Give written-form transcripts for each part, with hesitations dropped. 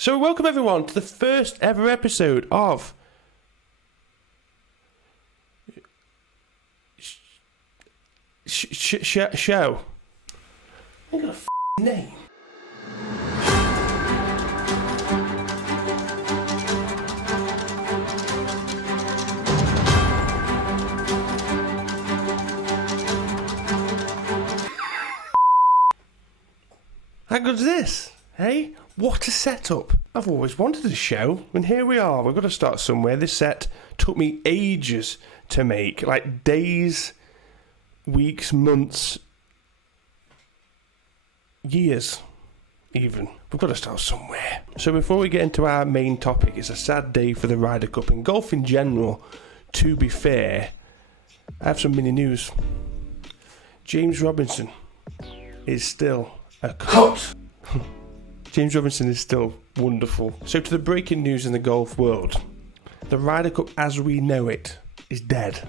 So welcome everyone to the first ever episode of Show. I ain't got a name. How good's this? Hey? What a setup. I've always wanted a show, and here we are. We've got to start somewhere. This set took me ages to make, like days, weeks, months, years even. We've got to start somewhere. So before we get into our main topic, it's a sad day for the Ryder Cup and golf in general. To be fair, I have some mini news. James Robinson is still a cut. James Robinson is still wonderful. So to the breaking news in the golf world, the Ryder Cup as we know it is dead.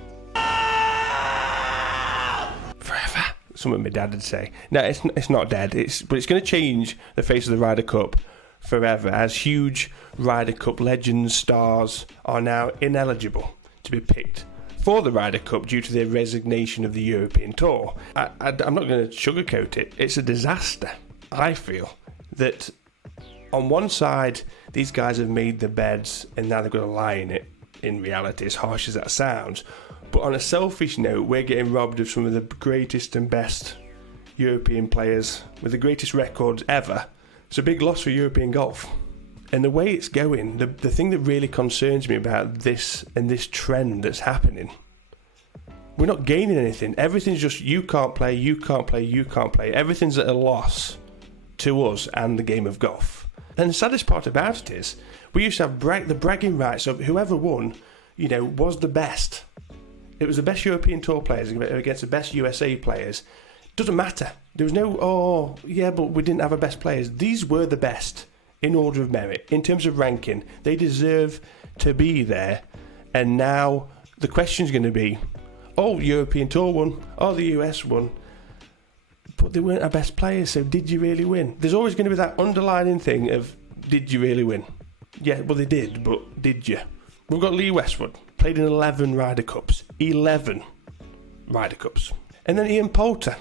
Forever. Something my dad would say. No, it's not dead. But it's going to change the face of the Ryder Cup forever, as huge Ryder Cup legends, stars are now ineligible to be picked for the Ryder Cup due to their resignation of the European Tour. I'm not going to sugarcoat it. It's a disaster. I feel that on one side, these guys have made their beds and now they've got to lie in it, in reality, as harsh as that sounds. But on a selfish note, we're getting robbed of some of the greatest and best European players with the greatest records ever. It's a big loss for European golf. And the way it's going, the thing that really concerns me about this and this trend that's happening, we're not gaining anything. Everything's just you can't play, you can't play, you can't play. Everything's at a loss to us and the game of golf. And the saddest part about it is, we used to have the bragging rights of whoever won, was the best. It was the best European Tour players against the best USA players. Doesn't matter. There was no, but we didn't have our best players. These were the best in order of merit. In terms of ranking, they deserve to be there. And now the question's going to be, European Tour won, the US won. But they weren't our best players, so did you really win? There's always going to be that underlining thing of, did you really win? Yeah, well they did, but did you? We've got Lee Westwood, played in 11 Ryder Cups. 11 Ryder Cups. And then Ian Poulter,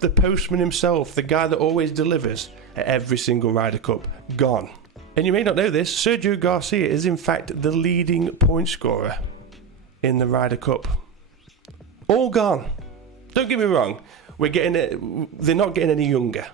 the postman himself, the guy that always delivers at every single Ryder Cup, gone. And you may not know this, Sergio Garcia is in fact the leading point scorer in the Ryder Cup. All gone. Don't get me wrong. They're not getting any younger,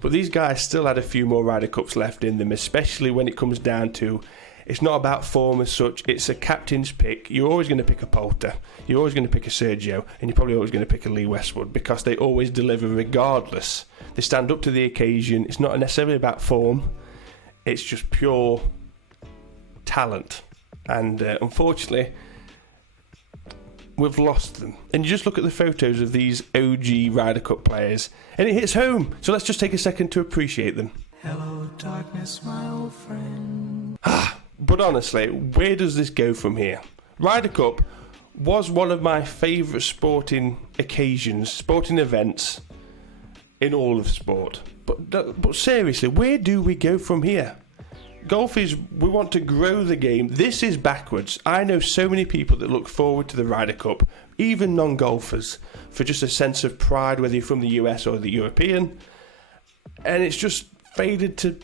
but these guys still had a few more Ryder Cups left in them, especially when it comes down to, it's not about form as such, it's a captain's pick. You're always going to pick a Poulter, you're always going to pick a Sergio, and you're probably always going to pick a Lee Westwood, because they always deliver regardless. They stand up to the occasion. It's not necessarily about form, it's just pure talent. And unfortunately, we've lost them. And you just look at the photos of these OG Ryder Cup players and it hits home. So let's just take a second to appreciate them. Hello darkness, my old friend. But honestly, where does this go from here? Ryder Cup was one of my favourite sporting occasions, sporting events in all of sport. But seriously, where do we go from here? Golf is, we want to grow the game. This is backwards. I know so many people that look forward to the Ryder Cup, even non-golfers, for just a sense of pride, whether you're from the US or the European. And it's just faded to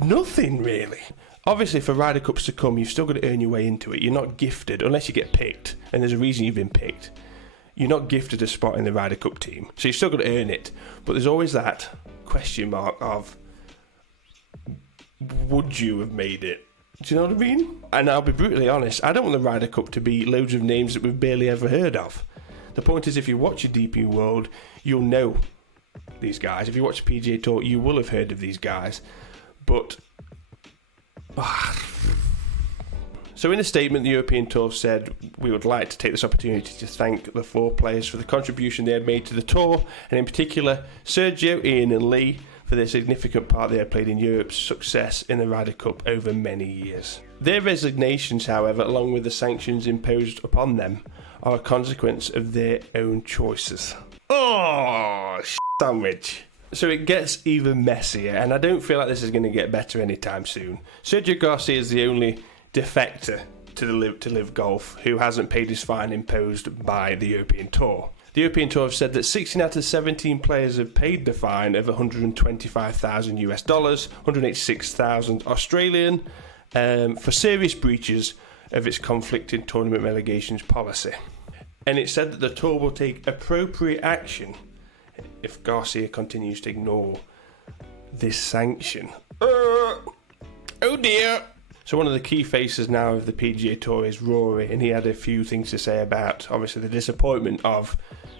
nothing, really. Obviously, for Ryder Cups to come, you've still got to earn your way into it. You're not gifted, unless you get picked, and there's a reason you've been picked. You're not gifted a spot in the Ryder Cup team, so you've still got to earn it. But there's always that question mark of, would you have made it? Do you know what I mean? And I'll be brutally honest, I don't want the Ryder Cup to be loads of names that we've barely ever heard of. The point is, if you watch a DP World, you'll know these guys. If you watch the PGA Tour, you will have heard of these guys. But so in a statement, the European Tour said, we would like to take this opportunity to thank the 4 players for the contribution they have made to the tour, and in particular Sergio, Ian and Lee, for their significant part they have played in Europe's success in the Ryder Cup over many years. Their resignations, however, along with the sanctions imposed upon them, are a consequence of their own choices. Oh, sandwich. So it gets even messier, and I don't feel like this is going to get better anytime soon. Sergio Garcia is the only defector to Live Golf who hasn't paid his fine imposed by the European Tour. The European Tour have said that 16 out of 17 players have paid the fine of $125,000 US, 186,000 Australian, for serious breaches of its conflicting tournament relegations policy. And it said that the Tour will take appropriate action if Garcia continues to ignore this sanction. Oh dear! So one of the key faces now of the PGA Tour is Rory, and he had a few things to say about, obviously, the disappointment of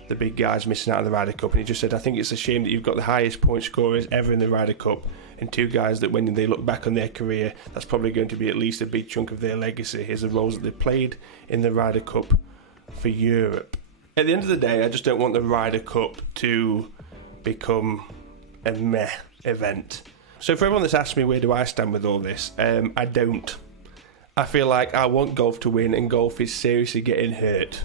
the big guys missing out of the Ryder Cup. And he just said, I think it's a shame that you've got the highest point scorers ever in the Ryder Cup, and two guys that when they look back on their career, that's probably going to be at least a big chunk of their legacy, is the roles that they played in the Ryder Cup for Europe. At the end of the day, I just don't want the Ryder Cup to become a meh event. So for everyone that's asked me where do I stand with all this, I don't. I feel like I want golf to win, and golf is seriously getting hurt.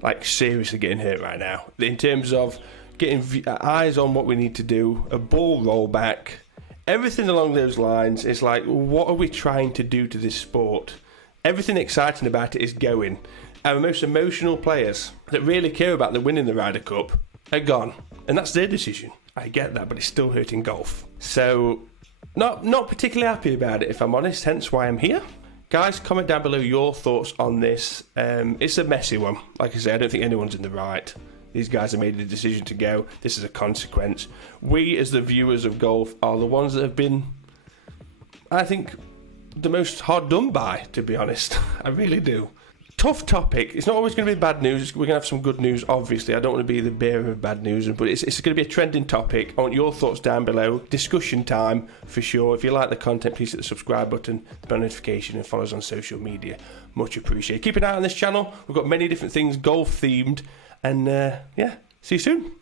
Like, seriously getting hurt right now. In terms of getting eyes on what we need to do, a ball rollback, everything along those lines. It's like, what are we trying to do to this sport? Everything exciting about it is going. Our most emotional players that really care about the winning the Ryder Cup are gone. And that's their decision. I get that, but it's still hurting golf. So, not particularly happy about it, if I'm honest, hence why I'm here. Guys, comment down below your thoughts on this. It's a messy one. Like I say, I don't think anyone's in the right. These guys have made the decision to go. This is a consequence. We, as the viewers of golf, are the ones that have been, I think, the most hard done by, to be honest. I really do. Tough topic. It's not always going to be bad news. We're going to have some good news, obviously. I don't want to be the bearer of bad news, but it's going to be a trending topic. I want your thoughts down below. Discussion time, for sure. If you like the content, please hit the subscribe button, the bell notification, and follow us on social media. Much appreciated. Keep an eye on this channel. We've got many different things golf-themed. And, yeah, see you soon.